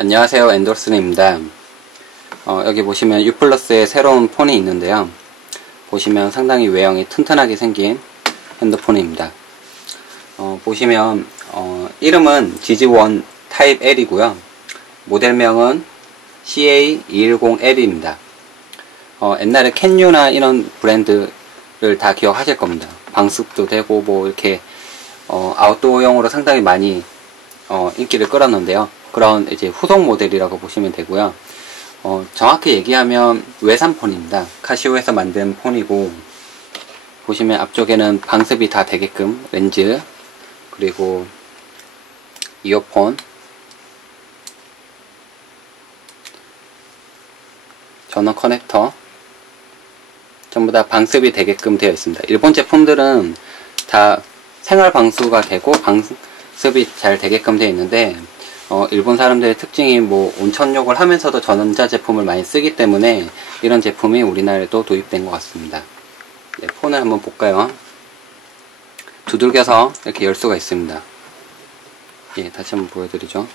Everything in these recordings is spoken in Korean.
안녕하세요, 엔돌슨입니다. 여기 보시면 U 플러스의 새로운 폰이 있는데요. 보시면 상당히 외형이 튼튼하게 생긴 핸드폰입니다. 보시면 이름은 GG1 타입 L이고요. 모델명은 CA210L입니다. 옛날에 캔유나 이런 브랜드를 다 기억하실 겁니다. 방습도 되고 뭐 이렇게 아웃도어용으로 상당히 많이 인기를 끌었는데요. 그런 이제 후속 모델이라고 보시면 되고요. 정확히 얘기하면 외산폰입니다. 카시오에서 만든 폰이고, 보시면 앞쪽에는 방습이 다 되게끔 렌즈, 그리고 이어폰, 전원 커넥터 전부 다 방습이 되게끔 되어 있습니다. 일본 제품들은 다 생활 방수가 되고 방습이 잘 되게끔 되어 있는데, 일본 사람들의 특징이 뭐 온천욕을 하면서도 전자 제품을 많이 쓰기 때문에 이런 제품이 우리나라에도 도입된 것 같습니다. 네, 폰을 한번 볼까요? 두들겨서 이렇게 열 수가 있습니다. 예, 다시 한번 보여드리죠.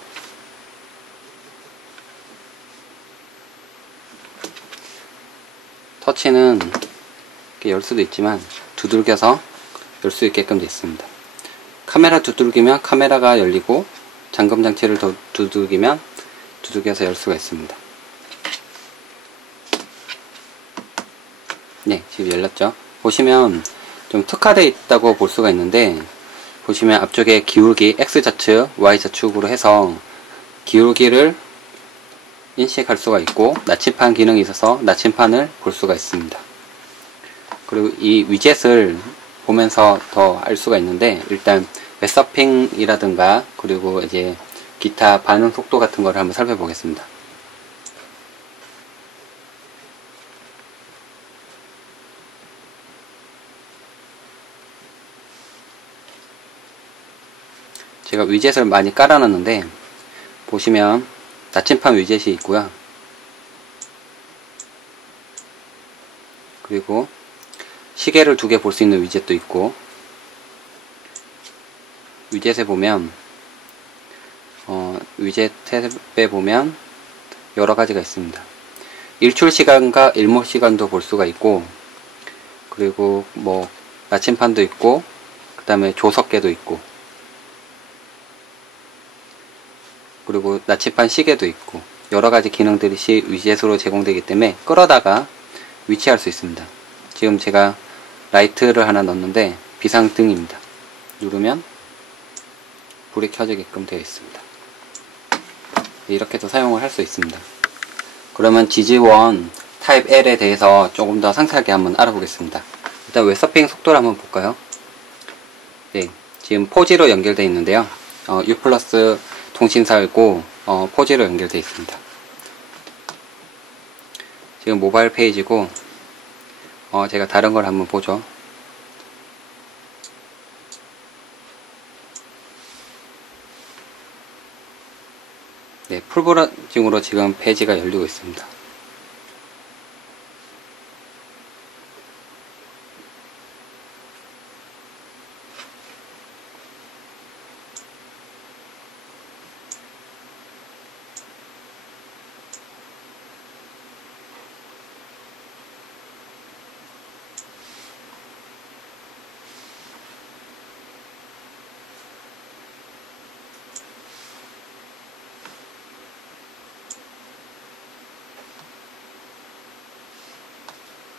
터치는 이렇게 열 수도 있지만 두들겨서 열 수 있게끔 되어 있습니다. 카메라 두들기면 카메라가 열리고, 잠금 장치를 더 두들기면 두들겨서 열 수가 있습니다. 네, 지금 열렸죠. 보시면 좀 특화되어 있다고 볼 수가 있는데, 보시면 앞쪽에 기울기 X좌측, Y좌측으로 해서 기울기를 인식할 수가 있고, 나침판 기능이 있어서 나침판을 볼 수가 있습니다. 그리고 이 위젯을 보면서 더 알 수가 있는데, 일단 웹서핑이라든가 그리고 이제 기타 반응 속도 같은 거를 한번 살펴보겠습니다. 제가 위젯을 많이 깔아놨는데, 보시면 나침판 위젯이 있고요. 그리고 시계를 2개 볼 수 있는 위젯도 있고, 위젯에 보면 위젯 탭에 보면 여러 가지가 있습니다. 일출 시간과 일몰 시간도 볼 수가 있고, 그리고 뭐 나침판도 있고, 그 다음에 조석계도 있고, 그리고 나침판 시계도 있고, 여러 가지 기능들이 위젯으로 제공되기 때문에 끌어다가 위치할 수 있습니다. 지금 제가 라이트를 하나 넣었는데 비상등입니다. 누르면 불이 켜지게끔 되어 있습니다. 이렇게도 사용을 할 수 있습니다. 그러면 GG1 타입 L에 대해서 조금 더 상세하게 한번 알아보겠습니다. 일단 웹서핑 속도를 한번 볼까요? 네, 지금 4G로 연결되어 있는데요. U 플러스 통신사이고 4G로 연결되어 있습니다. 지금 모바일 페이지고, 제가 다른 걸 한번 보죠. 네, 풀브라우징으로 지금 페이지가 열리고 있습니다.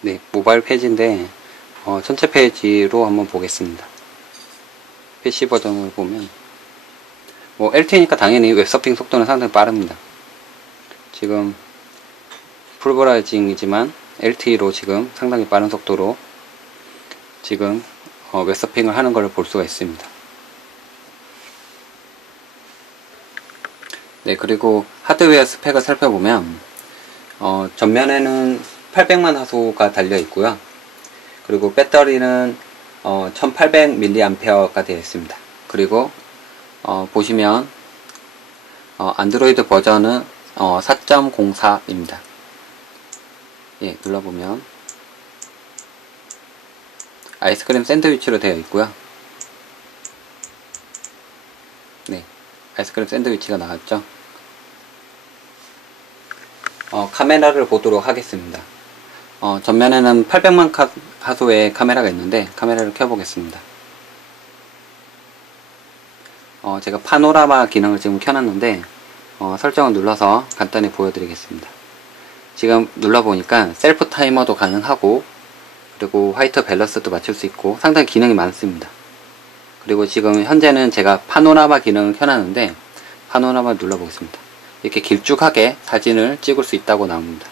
네, 모바일 페이지인데 전체 페이지로 한번 보겠습니다. PC 버전을 보면 뭐 LTE니까 당연히 웹서핑 속도는 상당히 빠릅니다. 지금 풀브라우징이지만 LTE로 지금 상당히 빠른 속도로 지금 웹서핑을 하는 것을 볼 수가 있습니다. 네, 그리고 하드웨어 스펙을 살펴보면 전면에는 800만 화소가 달려 있고요. 그리고 배터리는 1800mAh가 되어 있습니다. 그리고 보시면 안드로이드 버전은 4.04입니다. 예, 눌러보면 아이스크림 샌드위치로 되어 있고요. 네, 아이스크림 샌드위치가 나왔죠. 카메라를 보도록 하겠습니다. 전면에는 800만 화소의 카메라가 있는데 카메라를 켜보겠습니다. 제가 파노라마 기능을 지금 켜놨는데 설정을 눌러서 간단히 보여드리겠습니다. 지금 눌러보니까 셀프 타이머도 가능하고 그리고 화이트 밸런스도 맞출 수 있고 상당히 기능이 많습니다. 그리고 지금 현재는 제가 파노라마 기능을 켜놨는데 파노라마를 눌러보겠습니다. 이렇게 길쭉하게 사진을 찍을 수 있다고 나옵니다.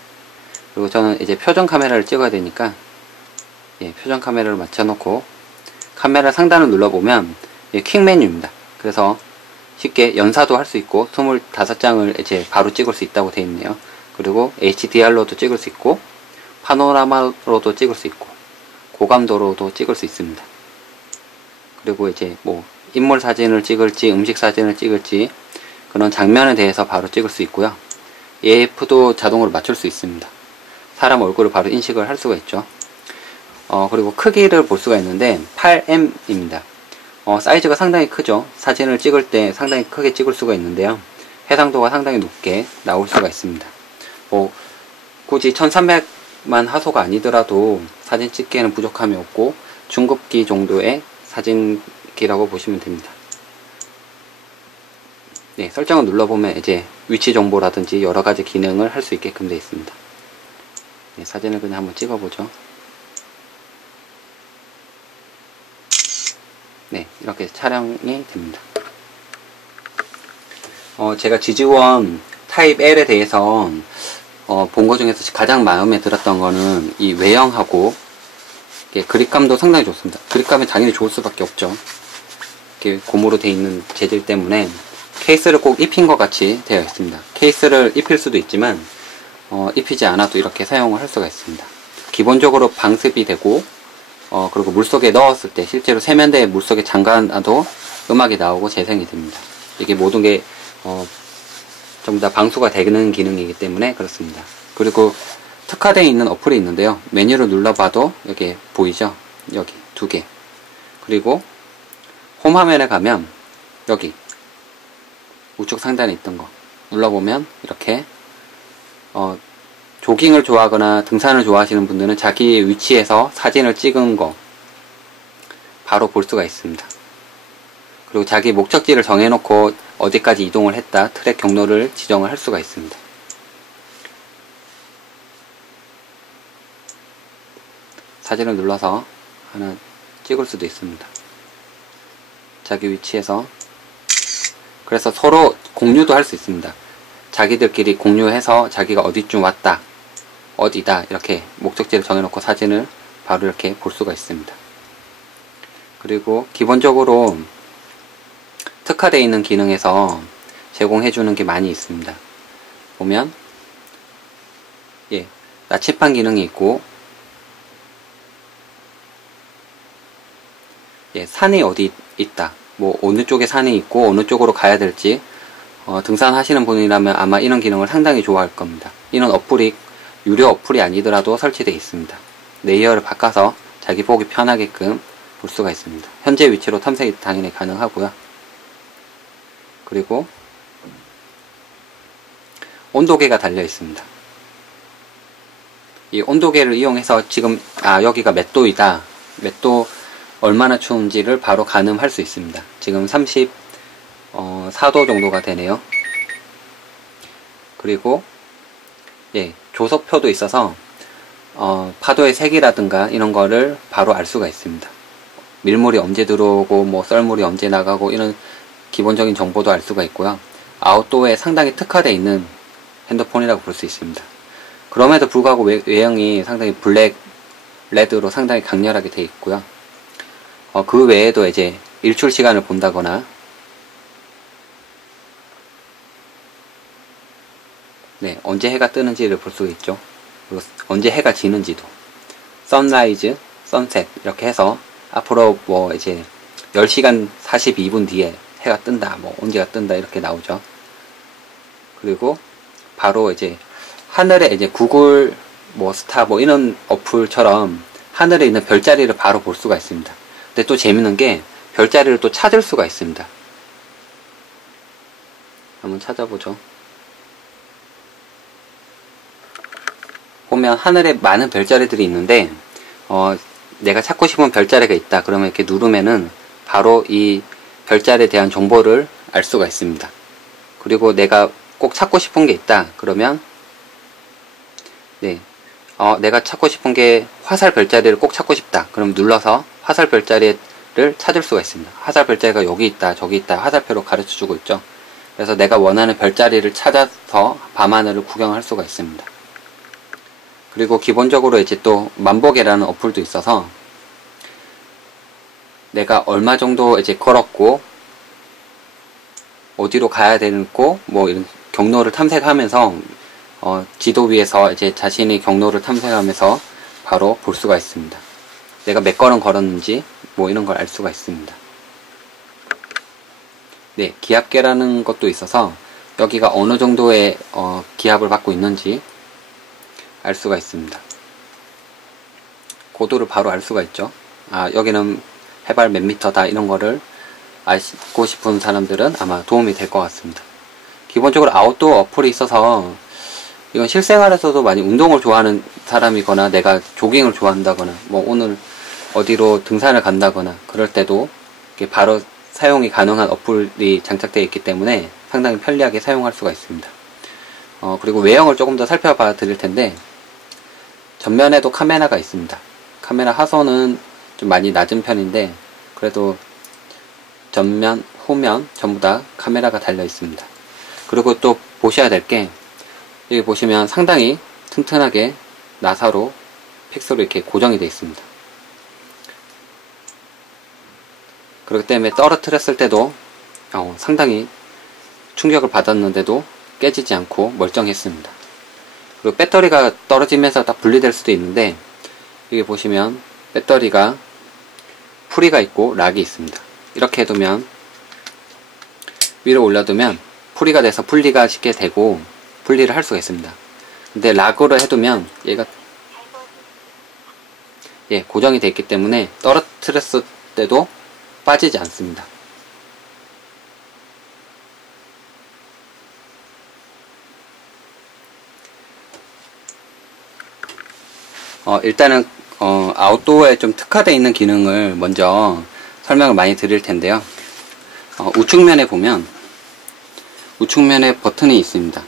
그리고 저는 이제 표정 카메라를 찍어야 되니까 표정 카메라를 맞춰놓고 카메라 상단을 눌러보면 퀵 메뉴입니다. 그래서 쉽게 연사도 할 수 있고 25장을 이제 바로 찍을 수 있다고 되어 있네요. 그리고 HDR로도 찍을 수 있고 파노라마로도 찍을 수 있고 고감도로도 찍을 수 있습니다. 그리고 이제 뭐 인물 사진을 찍을지 음식 사진을 찍을지 그런 장면에 대해서 바로 찍을 수 있고요. AF도 자동으로 맞출 수 있습니다. 사람 얼굴을 바로 인식을 할 수가 있죠. 그리고 크기를 볼 수가 있는데 8M입니다. 사이즈가 상당히 크죠. 사진을 찍을 때 상당히 크게 찍을 수가 있는데요. 해상도가 상당히 높게 나올 수가 있습니다. 굳이 1300만 화소가 아니더라도 사진 찍기에는 부족함이 없고 중급기 정도의 사진기라고 보시면 됩니다. 설정을 눌러보면 이제 위치 정보라든지 여러가지 기능을 할 수 있게끔 되어 있습니다. 사진을 그냥 한번 찍어보죠. 이렇게 촬영이 됩니다. 제가 지지원 타입 L에 대해서 본 것 중에서 가장 마음에 들었던 거는 이 외형하고 그립감도 상당히 좋습니다. 그립감이 당연히 좋을 수밖에 없죠. 이렇게 고무로 되어 있는 재질 때문에 케이스를 꼭 입힌 것 같이 되어 있습니다. 케이스를 입힐 수도 있지만 입히지 않아도 이렇게 사용을 할 수가 있습니다. 기본적으로 방습이 되고 그리고 물속에 넣었을 때 실제로 세면대에 물속에 잠가놔도 음악이 나오고 재생이 됩니다. 이게 모든 게 전부 다 방수가 되는 기능이기 때문에 그렇습니다. 그리고 특화되어 있는 어플이 있는데요. 메뉴를 눌러봐도 여기 보이죠? 여기 2개. 그리고 홈 화면에 가면 여기 우측 상단에 있던 거 눌러보면 이렇게 조깅을 좋아하거나 등산을 좋아하시는 분들은 자기 위치에서 사진을 찍은 거 바로 볼 수가 있습니다. 그리고 자기 목적지를 정해놓고 어디까지 이동을 했다 트랙 경로를 지정을 할 수가 있습니다. 사진을 눌러서 하나 찍을 수도 있습니다. 자기 위치에서. 그래서 서로 공유도 할 수 있습니다. 자기들끼리 공유해서 자기가 어디쯤 왔다 어디다 이렇게 목적지를 정해놓고 사진을 바로 이렇게 볼 수가 있습니다. 그리고 기본적으로 특화되어 있는 기능에서 제공해주는 게 많이 있습니다. 보면 나침반 기능이 있고 산이 어디 있다 뭐 어느 쪽에 산이 있고 어느 쪽으로 가야 될지 등산하시는 분이라면 아마 이런 기능을 상당히 좋아할 겁니다. 이런 어플이 유료 어플이 아니더라도 설치되어 있습니다. 레이어를 바꿔서 자기 보기 편하게끔 볼 수가 있습니다. 현재 위치로 탐색이 당연히 가능하고요. 그리고 온도계가 달려 있습니다. 이 온도계를 이용해서 지금 여기가 몇 도이다 몇 도 얼마나 추운지를 바로 가늠할 수 있습니다. 지금 34도 정도가 되네요. 그리고 조석표도 있어서 파도의 색이라든가 이런 거를 바로 알 수가 있습니다. 밀물이 언제 들어오고 뭐 썰물이 언제 나가고 이런 기본적인 정보도 알 수가 있고요. 아웃도어에 상당히 특화되어 있는 핸드폰이라고 볼 수 있습니다. 그럼에도 불구하고 외형이 상당히 블랙, 레드로 상당히 강렬하게 되어 있고요. 그 외에도 이제 일출 시간을 본다거나 언제 해가 뜨는지를 볼 수가 있죠. 그리고 언제 해가 지는지도 선라이즈, 선셋 이렇게 해서 앞으로 뭐 이제 10시간 42분 뒤에 해가 뜬다 뭐 언제가 뜬다 이렇게 나오죠. 그리고 바로 이제 하늘에 이제 구글 뭐 스타 뭐 이런 어플처럼 하늘에 있는 별자리를 바로 볼 수가 있습니다. 근데 또 재밌는 게 별자리를 또 찾을 수가 있습니다. 한번 찾아보죠. 보면 하늘에 많은 별자리들이 있는데 내가 찾고 싶은 별자리가 있다 그러면 이렇게 누르면은 바로 이 별자리에 대한 정보를 알 수가 있습니다. 그리고 내가 꼭 찾고 싶은 게 있다 그러면 내가 찾고 싶은 게 화살 별자리를 꼭 찾고 싶다 그럼 눌러서 화살 별자리를 찾을 수가 있습니다. 화살 별자리가 여기 있다 저기 있다 화살표로 가르쳐 주고 있죠. 그래서 내가 원하는 별자리를 찾아서 밤하늘을 구경할 수가 있습니다. 그리고 기본적으로 이제 또 만보계라는 어플도 있어서 내가 얼마 정도 이제 걸었고 어디로 가야 되고 뭐 이런 경로를 탐색하면서 지도 위에서 이제 자신이 경로를 탐색하면서 바로 볼 수가 있습니다. 내가 몇 걸음 걸었는지 뭐 이런 걸 알 수가 있습니다. 기압계라는 것도 있어서 여기가 어느 정도의 기압을 받고 있는지 알 수가 있습니다. 고도를 바로 알 수가 있죠. 여기는 해발 몇 미터다 이런 거를 알고 싶은 사람들은 아마 도움이 될 것 같습니다. 기본적으로 아웃도어 어플이 있어서 이건 실생활에서도 많이 운동을 좋아하는 사람이거나 내가 조깅을 좋아한다거나 뭐 오늘 어디로 등산을 간다거나 그럴 때도 이렇게 바로 사용이 가능한 어플이 장착되어 있기 때문에 상당히 편리하게 사용할 수가 있습니다. 그리고 외형을 조금 더 살펴봐 드릴 텐데 전면에도 카메라가 있습니다. 카메라 하선은 좀 많이 낮은 편인데 그래도 전면, 후면 전부 다 카메라가 달려 있습니다. 그리고 또 보셔야 될 게 여기 보시면 상당히 튼튼하게 나사로 픽스로 이렇게 고정이 되어 있습니다. 그렇기 때문에 떨어뜨렸을 때도 상당히 충격을 받았는데도 깨지지 않고 멀쩡했습니다. 그리고 배터리가 떨어지면서 딱 분리될 수도 있는데 여기 보시면 배터리가 풀이가 있고 락이 있습니다. 이렇게 해두면 위로 올려두면 풀이가 돼서 분리가 쉽게 되고 분리를 할 수가 있습니다. 근데 락으로 해두면 얘가 고정이 되어 있기 때문에 떨어뜨렸을 때도 빠지지 않습니다. 일단은 아웃도어에 좀 특화되어 있는 기능을 먼저 설명을 많이 드릴 텐데요. 우측면에 보면 우측면에 버튼이 있습니다.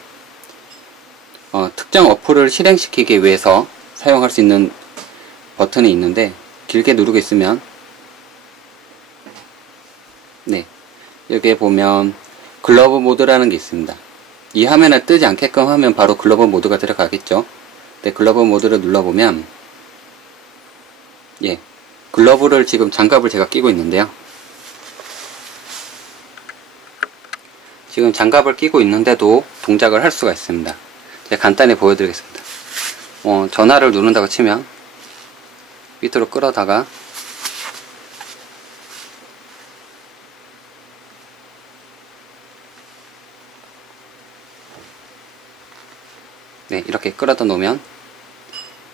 특정 어플을 실행시키기 위해서 사용할 수 있는 버튼이 있는데 길게 누르고 있으면 여기에 보면 글러브 모드라는 게 있습니다. 이 화면에 뜨지 않게끔 하면 바로 글러브 모드가 들어가겠죠. 글러브 모드를 눌러보면 글러브를 지금 장갑을 제가 끼고 있는데요. 지금 장갑을 끼고 있는데도 동작을 할 수가 있습니다. 제가 간단히 보여드리겠습니다. 전화를 누른다고 치면 밑으로 끌어다가 이렇게 끌어다 놓으면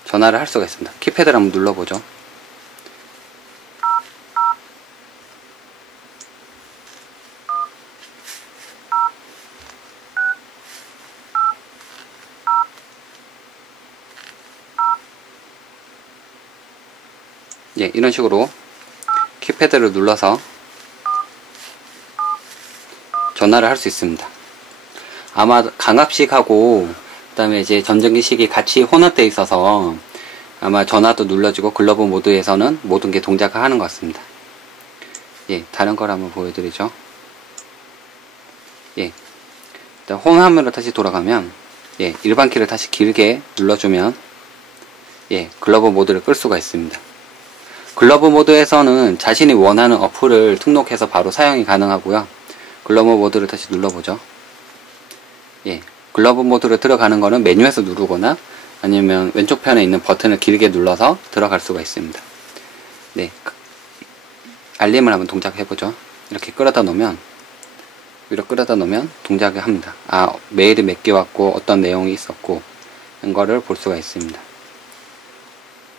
전화를 할 수가 있습니다. 키패드를 한번 눌러보죠. 이런 식으로 키패드를 눌러서 전화를 할 수 있습니다. 아마 강압식하고 그 다음에 이제 전전기식이 같이 혼합되어 있어서 아마 전화도 눌러주고 글러브 모드에서는 모든 게 동작을 하는 것 같습니다. 다른 걸 한번 보여드리죠. 일단 홈 화면으로 다시 돌아가면 일반 키를 다시 길게 눌러주면 글러브 모드를 끌 수가 있습니다. 글러브 모드에서는 자신이 원하는 어플을 등록해서 바로 사용이 가능하고요. 글러브 모드를 다시 눌러보죠. 글러브 모드로 들어가는 거는 메뉴에서 누르거나 아니면 왼쪽 편에 있는 버튼을 길게 눌러서 들어갈 수가 있습니다. 알림을 한번 동작해보죠. 이렇게 끌어다 놓으면 위로 끌어다 놓으면 동작을 합니다. 메일이 몇 개 왔고 어떤 내용이 있었고 이런 거를 볼 수가 있습니다.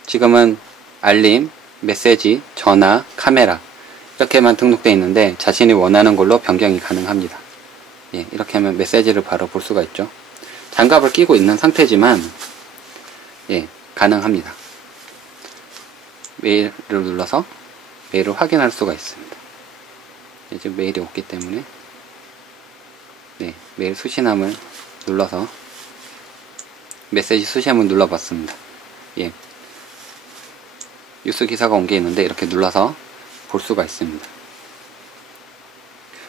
지금은 알림, 메시지, 전화, 카메라 이렇게만 등록되어 있는데 자신이 원하는 걸로 변경이 가능합니다. 이렇게 하면 메시지를 바로 볼 수가 있죠. 장갑을 끼고 있는 상태지만 예, 가능합니다. 메일을 눌러서 메일을 확인할 수가 있습니다. 이제 메일이 없기 때문에 네, 메일 수신함을 눌러서 메시지 수신함을 눌러봤습니다. 예, 뉴스 기사가 온 게 있는데 이렇게 눌러서 볼 수가 있습니다.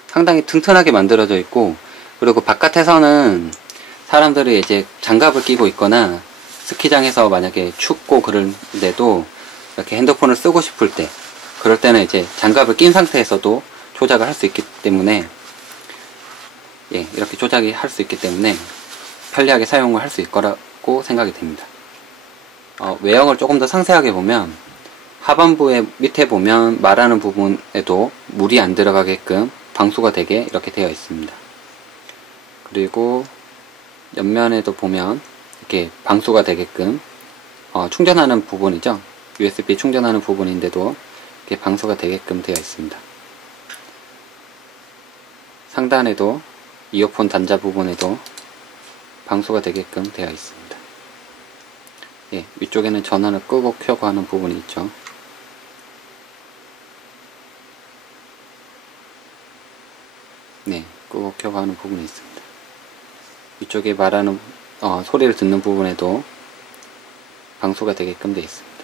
상당히 튼튼하게 만들어져 있고, 그리고 바깥에서는 사람들이 이제 장갑을 끼고 있거나 스키장에서 만약에 춥고 그런데도 이렇게 핸드폰을 쓰고 싶을 때, 그럴 때는 이제 장갑을 낀 상태에서도 조작을 할 수 있기 때문에, 예, 이렇게 조작이 할 수 있기 때문에 편리하게 사용을 할 수 있을 거라고 생각이 됩니다. 외형을 조금 더 상세하게 보면 하반부에 밑에 보면 말하는 부분에도 물이 안 들어가게끔 방수가 되게 이렇게 되어 있습니다. 그리고 옆면에도 보면 이렇게 방수가 되게끔 충전하는 부분이죠. USB 충전하는 부분인데도 이렇게 방수가 되게끔 되어 있습니다. 상단에도 이어폰 단자 부분에도 방수가 되게끔 되어 있습니다. 예, 위쪽에는 전원을 끄고 켜고 하는 부분이 있죠. 네, 끄고 켜고 하는 부분이 있습니다. 위쪽에 말하는 소리를 듣는 부분에도 방수가 되게끔 되어 있습니다.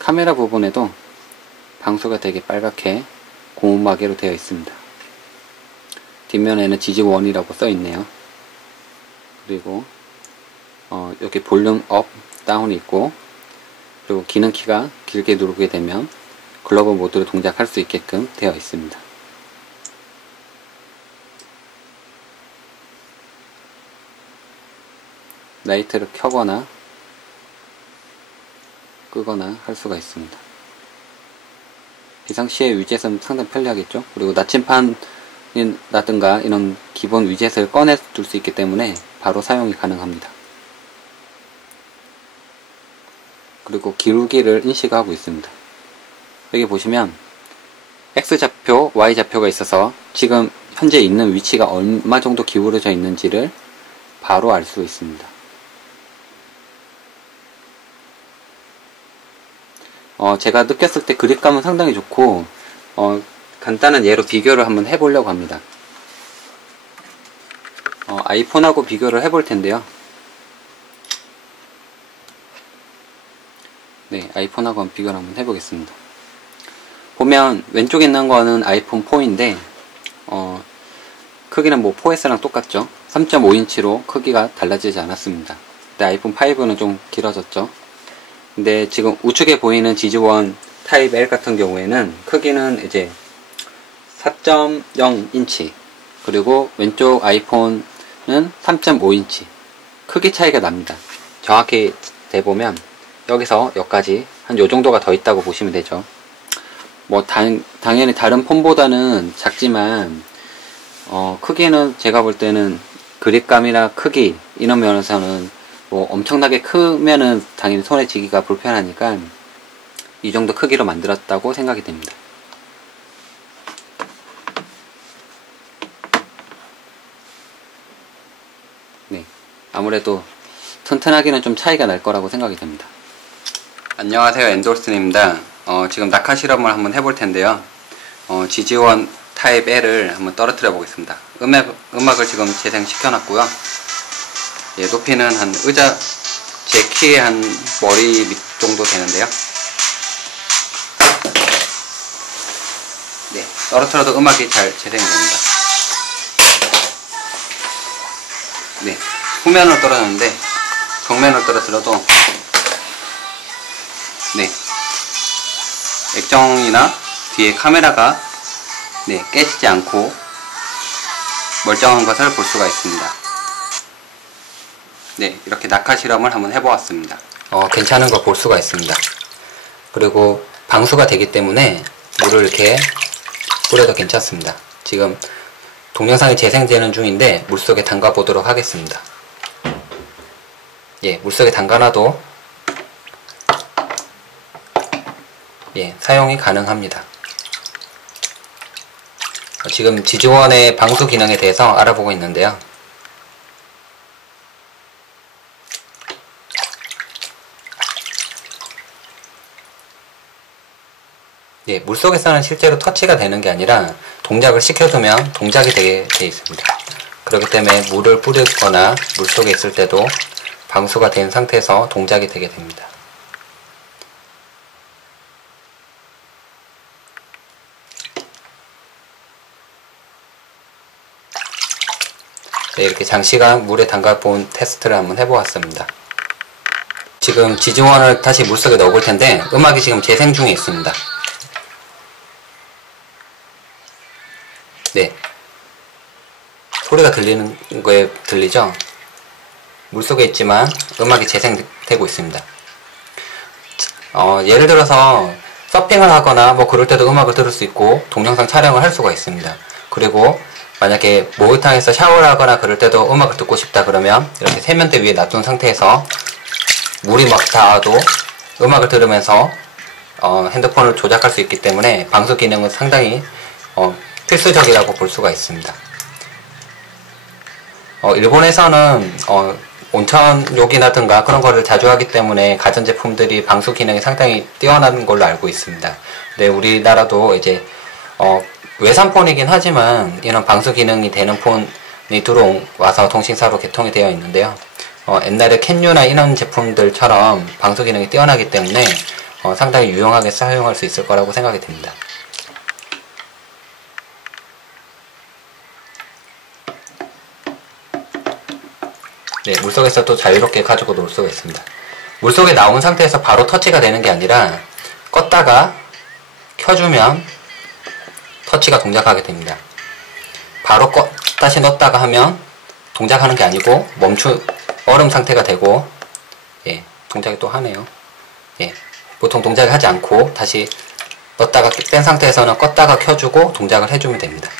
카메라 부분에도 방수가 되게 빨갛게 고무마개로 되어 있습니다. 뒷면에는 지지1이라고 써 있네요. 그리고 여기 볼륨 업, 다운이 있고, 그리고 기능키가 길게 누르게 되면 글로벌 모드로 동작할 수 있게끔 되어 있습니다. 라이트를 켜거나 끄거나 할 수가 있습니다. 비상시에 위젯은 상당히 편리하겠죠. 그리고 나침판이라든가 이런 기본 위젯을 꺼내 둘 수 있기 때문에 바로 사용이 가능합니다. 그리고 기울기를 인식하고 있습니다. 여기 보시면 X좌표, Y좌표가 있어서 지금 현재 있는 위치가 얼마 정도 기울어져 있는지를 바로 알 수 있습니다. 제가 느꼈을 때 그립감은 상당히 좋고, 간단한 예로 비교를 한번 해보려고 합니다. 아이폰하고 비교를 해볼 텐데요. 네, 아이폰하고 한번 비교를 한번 해보겠습니다. 보면 왼쪽에 있는 거는 아이폰 4인데, 크기는 뭐 4S랑 똑같죠. 3.5인치로 크기가 달라지지 않았습니다. 근데 아이폰 5는 좀 길어졌죠. 근데 지금 우측에 보이는 지지1 타입 L 같은 경우에는 크기는 이제 4.0인치, 그리고 왼쪽 아이폰은 3.5인치 크기 차이가 납니다. 정확히 대보면 여기서 여기까지 한 요정도가 더 있다고 보시면 되죠. 뭐 당연히 다른 폰보다는 작지만 크기는 제가 볼 때는 그립감이나 크기 이런 면에서는 뭐 엄청나게 크면은 당연히 손에 쥐기가 불편하니까 이 정도 크기로 만들었다고 생각이 됩니다. 네, 아무래도 튼튼하기는 좀 차이가 날 거라고 생각이 됩니다. 안녕하세요, 엔돌슨입니다. 지금 낙하 실험을 한번 해볼 텐데요. 지지1 타입 L을 한번 떨어뜨려 보겠습니다. 음악을 지금 재생시켜 놨고요. 예, 높이는 한 의자 제 키의 한 머리 밑 정도 되는데요. 네, 떨어뜨려도 음악이 잘 재생이 됩니다. 네, 후면으로 떨어졌는데 정면으로 떨어뜨려도 네, 액정이나 뒤에 카메라가 네, 깨지지 않고 멀쩡한 것을 볼 수가 있습니다. 네, 이렇게 낙하 실험을 한번 해보았습니다. 괜찮은 거 볼 수가 있습니다. 그리고 방수가 되기 때문에 물을 이렇게 뿌려도 괜찮습니다. 지금 동영상이 재생되는 중인데 물속에 담가 보도록 하겠습니다. 예, 물속에 담가놔도 예, 사용이 가능합니다. 지금 지지1의 방수 기능에 대해서 알아보고 있는데요. 예, 물속에서는 실제로 터치가 되는 게 아니라 동작을 시켜두면 동작이 되게 돼 있습니다. 그렇기 때문에 물을 뿌리거나 물속에 있을 때도 방수가 된 상태에서 동작이 되게 됩니다. 네, 이렇게 장시간 물에 담가 본 테스트를 한번 해보았습니다. 지금 지중원을 다시 물속에 넣어볼 텐데 음악이 지금 재생 중에 있습니다. 네, 소리가 들리는 거에 들리죠? 물속에 있지만 음악이 재생되고 있습니다. 예를 들어서 서핑을 하거나 뭐 그럴 때도 음악을 들을 수 있고 동영상 촬영을 할 수가 있습니다. 그리고 만약에 목욕탕에서 샤워를 하거나 그럴 때도 음악을 듣고 싶다 그러면 이렇게 세면대 위에 놔둔 상태에서 물이 막 닿아도 음악을 들으면서 핸드폰을 조작할 수 있기 때문에 방수 기능은 상당히 필수적이라고 볼 수가 있습니다. 일본에서는 온천욕이라든가 그런 거를 자주 하기 때문에 가전제품들이 방수 기능이 상당히 뛰어난 걸로 알고 있습니다. 근데 우리나라도 이제 외산폰이긴 하지만 이런 방수 기능이 되는 폰이 들어와서 통신사로 개통이 되어 있는데요. 옛날에 캔유나 이런 제품들처럼 방수 기능이 뛰어나기 때문에 상당히 유용하게 사용할 수 있을 거라고 생각이 듭니다. 네, 물속에서 또 자유롭게 가지고 놀 수가 있습니다. 물속에 나온 상태에서 바로 터치가 되는 게 아니라 껐다가 켜주면 터치가 동작하게 됩니다. 바로 다시 넣었다가 하면 동작하는 게 아니고 얼음 상태가 되고, 예, 동작이 또 하네요. 예, 보통 동작을 하지 않고 다시 넣었다가 뺀 상태에서는 껐다가 켜주고 동작을 해주면 됩니다.